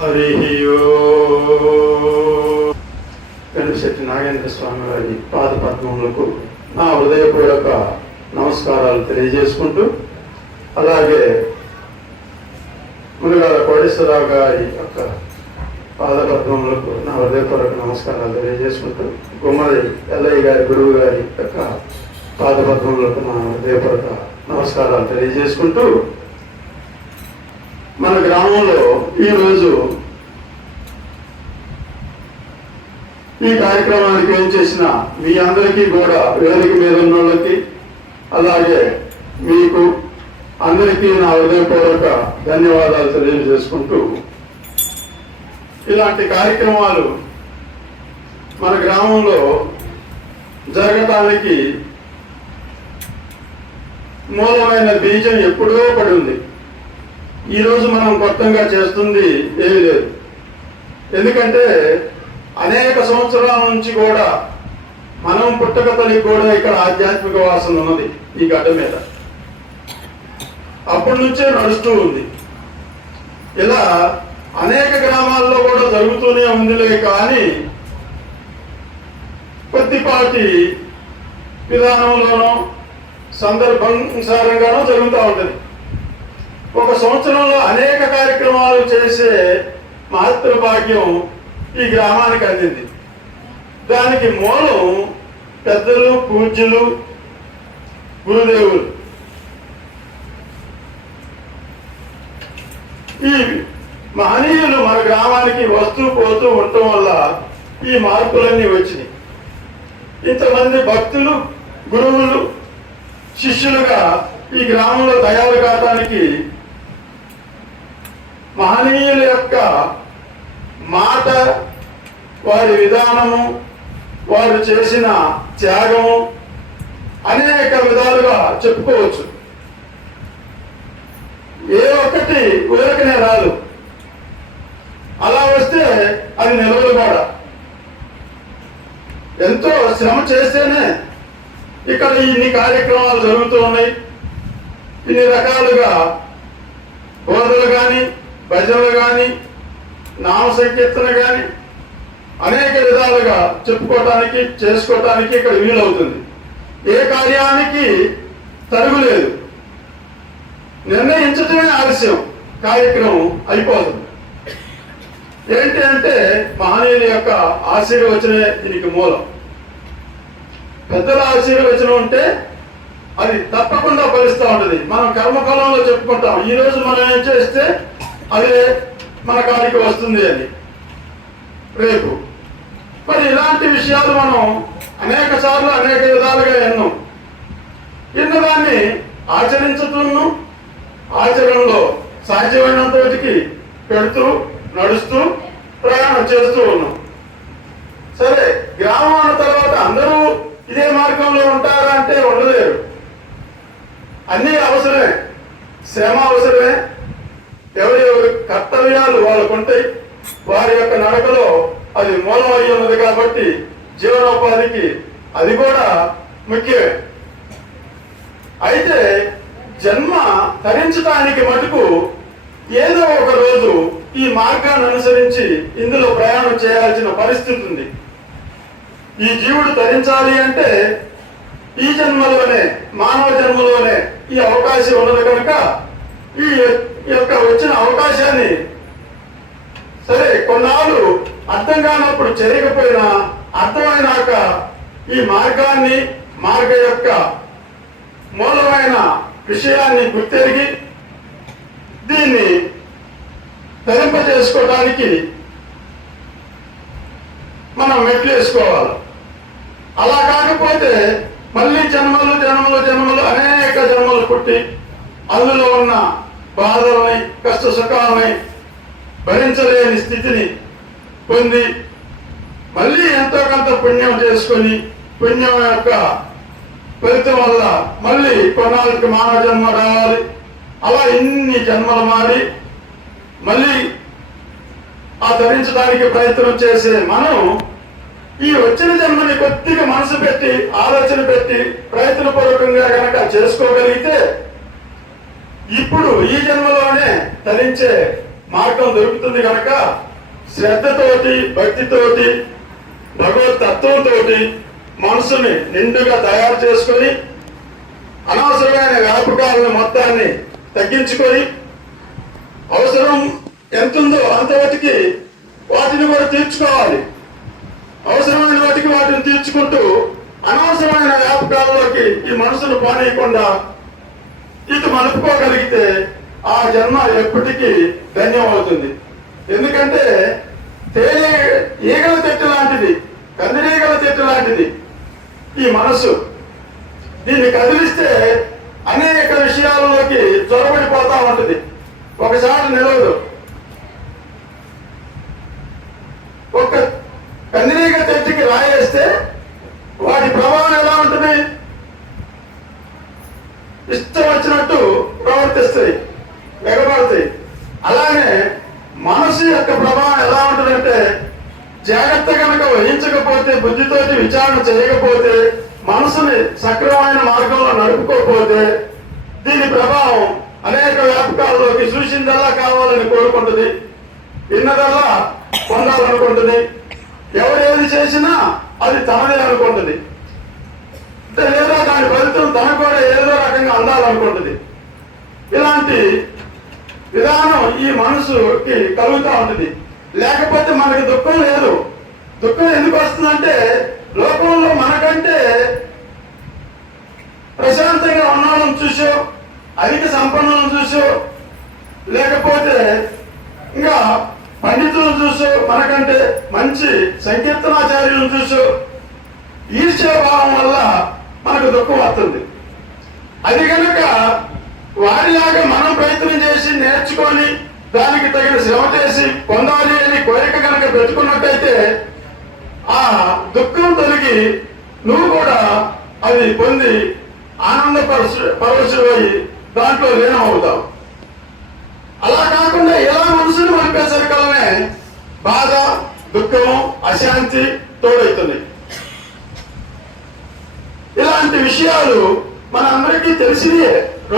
హరి కనిశెట్టి నాగేంద్ర స్వామి వారి పాదపద్మములకు నా హృదయపూర్వక నమస్కారాలు తెలియజేసుకుంటూ, అలాగే మునిగాల కోటేశ్వరరావు గారి యొక్క పాదపద్మములకు నా హృదయపూర్వక నమస్కారాలు తెలియజేసుకుంటూ, గుమ్మడి ఎల్లయ్య గారి గురువు గారి యొక్క పాదపద్మములకు నా హృదయపూర్వక నమస్కారాలు తెలియజేసుకుంటూ, మన గ్రామంలో ఈరోజు ఈ కార్యక్రమానికి ఏం చేసిన మీ అందరికీ కూడా వేదిక మీద ఉన్న వాళ్ళకి, అలాగే మీకు అందరికీ నా హృదయపూర్వక ధన్యవాదాలు తెలియజేసుకుంటూ, ఇలాంటి కార్యక్రమాలు మన గ్రామంలో జరగటానికి మూలమైన బీజం ఎప్పుడో పడి ఉంది. ఈరోజు మనం కొత్తగా చేస్తుంది ఏమీ లేదు. ఎందుకంటే అనేక సంవత్సరాల నుంచి కూడా మనం పుట్టక తల్లికి కూడా ఇక్కడ ఆధ్యాత్మిక వాసన ఉన్నది ఈ గడ్డ మీద. అప్పటి నుంచే నడుస్తూ ఉంది. ఇలా అనేక గ్రామాల్లో కూడా జరుగుతూనే ఉందిలే, కానీ కొద్దిపాటి విధానంలోనో సందర్భానుసారంగానో జరుగుతూ ఉంటుంది. ఒక సంవత్సరంలో అనేక కార్యక్రమాలు చేసే మహత్తర భాగ్యం ఈ గ్రామానికి అందింది. దానికి మూలం పెద్దలు, పూజ్యులు, గురుదేవులు. ఈ మహనీయులు మన గ్రామానికి వస్తూ పోతూ ఉండటం వల్ల ఈ మార్పులన్నీ వచ్చినాయి. ఇంతమంది భక్తులు, గురువులు, శిష్యులుగా ఈ గ్రామంలో తయారు కావడానికి మహనీయుల యొక్క మాట, వారి విధానము, వారు చేసిన త్యాగము అనేక విధాలుగా చెప్పుకోవచ్చు. ఏ ఒక్కటి ఊరకనే రాదు. అలా వస్తే అది నిలవదు కూడా. ఎంతో శ్రమ చేస్తేనే ఇక్కడ ఇన్ని కార్యక్రమాలు జరుగుతూ ఉన్నాయి. ఇన్ని రకాలుగా బోధలు కానీ, భజనలు కానీ, నామ సంకీర్తన కానీ అనేక విధాలుగా చెప్పుకోవటానికి, చేసుకోవటానికి ఇక్కడ వీలవుతుంది. ఏ కార్యానికి తరుగులేదు. నిర్ణయించటమే ఆలస్యం, కార్యక్రమం అయిపోతుంది. ఏంటి అంటే మహనీయుల యొక్క ఆశీర్వచనమే దీనికి మూలం. పెద్దల ఆశీర్వచనం ఉంటే అది తప్పకుండా ఫలిస్తూ ఉంటుంది. మనం కర్మఫలంలో చెప్పుకుంటాం, ఈరోజు మనం ఏం చేస్తే అదే మన కాడికి వస్తుంది అని రేపు. మరి ఇలాంటి విషయాలు మనం అనేక సార్లు అనేక విధాలుగా ఎన్నదాన్ని ఆచరించుతూను, ఆచరణలో సాధ్యమైనంత వాటికి పెడుతూ, నడుస్తూ, ప్రయాణం చేస్తూ ఉన్నాం. సరే, గ్రామం అన్న తర్వాత అందరూ ఇదే మార్గంలో ఉంటారా అంటే ఉండలేరు. అన్నీ అవసరమే, శ్రమ అవసరమే, ఎవరి కర్తవ్యాలు వాళ్ళకు ఉంటాయి. వారి యొక్క నడకలో అది మూలం అయి ఉన్నది కాబట్టి జీవనోపాధికి అది కూడా ముఖ్యమే. అయితే జన్మ ధరించడానికి మటుకు ఏదో ఒక రోజు ఈ మార్గాన్ని అనుసరించి ఇందులో ప్రయాణం చేయాల్సిన పరిస్థితి ఉంది. ఈ జీవుడు ధరించాలి అంటే ఈ జన్మలోనే, మానవ జన్మలోనే ఈ అవకాశం ఉన్నది కనుక ఈ యొక్క వచ్చిన అవకాశాన్ని సరే కొన్నాళ్ళు అర్థం కానప్పుడు చేయకపోయినా అర్థమైనాక ఈ మార్గాన్ని, మార్గ యొక్క మూలమైన విషయాన్ని గుర్తెరిగి దీన్ని ధరింపజేసుకోవడానికి మనం మెట్లు వేసుకోవాలి. అలా కాకపోతే మళ్ళీ జన్మలు జన్మలు జన్మలు అనేక జన్మలు పుట్టి అందులో ఉన్న బాధలని, కష్ట సుఖాలని భరించలేని స్థితిని పొంది మళ్ళీ ఎంతో కొంత పుణ్యం చేసుకొని పుణ్యం యొక్క ఫలితం వల్ల మళ్ళీ కొన్నాళ్ళకి మానవ జన్మ రావాలి. అలా ఇన్ని జన్మలు మారి మళ్ళీ ఆ ధరించడానికి ప్రయత్నం చేసే మనం ఈ వచ్చిన జన్మని కొద్దిగా మనసు పెట్టి, ఆలోచన పెట్టి, ప్రయత్నపూర్వకంగా కనుక చేసుకోగలిగితే ఇప్పుడు ఈ జన్మలోనే ధరించే మార్గం దొరుకుతుంది కనుక శ్రద్ధతోటి భక్తితోటి భగవత్ తత్వంతో మనసుని నిండుగా తయారు చేసుకొని అనవసరమైన వ్యాపకాలను మొత్తాన్ని తగ్గించుకొని అవసరం ఎంతుందో అంతవరకు వాటిని కూడా తీర్చుకోవాలి. అవసరమైన వాటికి వాటిని తీర్చుకుంటూ అనవసరమైన వ్యాపకాలలోకి ఈ మనసును పోనీయకుండా ఇటు మలుపుకోగలిగితే ఆ జన్మ ఎప్పటికీ ధన్యమవుతుంది. ఎందుకంటే తేనె ఈగల చెట్టు లాంటిది, కందిరీగల చెట్టు లాంటిది ఈ మనసు. దీన్ని కదిలిస్తే అనేక విషయాలలోకి చొరబడిపోతా ఉంటుంది, ఒకసారి నిలవదు. ఒక కందిరీగ చెట్టుకి రాయేస్తే వాటి ప్రభావం ఎలా ఉంటుంది? ఇష్టం వచ్చినట్టు ప్రవర్తిస్తాయి, ఎగబడతాయి. అలానే మనసు యొక్క ప్రభావం ఎలా ఉంటుందంటే జాగ్రత్త కనుక వహించకపోతే, బుద్ధితోటి విచారణ చేయకపోతే, మనసుని సక్రమమైన మార్గంలో నడుపుకోకపోతే దీని ప్రభావం అనేక వ్యాపకాలలోకి చూసిందల్లా కావాలని కోరుకుంటుంది, విన్నదల్లా పొందాలనుకుంటుంది, ఎవరేది చేసినా అది తనదే అనుకుంటుంది, లేదా దాని ఫలితం తనకు కూడా ఏదో రకంగా అందాలనుకుంటుంది. ఇలాంటి విధానం ఈ మనసుకి కలుగుతూ ఉంటుంది. లేకపోతే మనకి దుఃఖం లేదు. దుఃఖం ఎందుకు వస్తుందంటే లోకంలో మనకంటే ప్రశాంతంగా ఉన్నాళ్ళని చూసో, అధిక సంపన్నులను చూసో, లేకపోతే ఇంకా పండితులను చూసో, మనకంటే మంచి సంకీర్తనాచార్యులను చూసో ఈర్ష్యాభావం వల్ల మనకు దుఃఖం వస్తుంది. అది కనుక వారిలాగా మనం ప్రయత్నం చేసి నేర్చుకొని దానికి తగిన శ్రమ చేసి పొందాలి అని కోరిక కనుక పెట్టుకున్నట్టయితే ఆ దుఃఖం తొలగి నువ్వు కూడా అది పొంది ఆనంద పరవశుడై దాంట్లో లీనం అవుతావు. అలా కాకుండా ఎలా మనసును మలిపేసరికలనే బాధ, దుఃఖము, అశాంతి తోడవుతుంది. ఇలాంటి విషయాలు మన అందరికీ తెలిసినయే.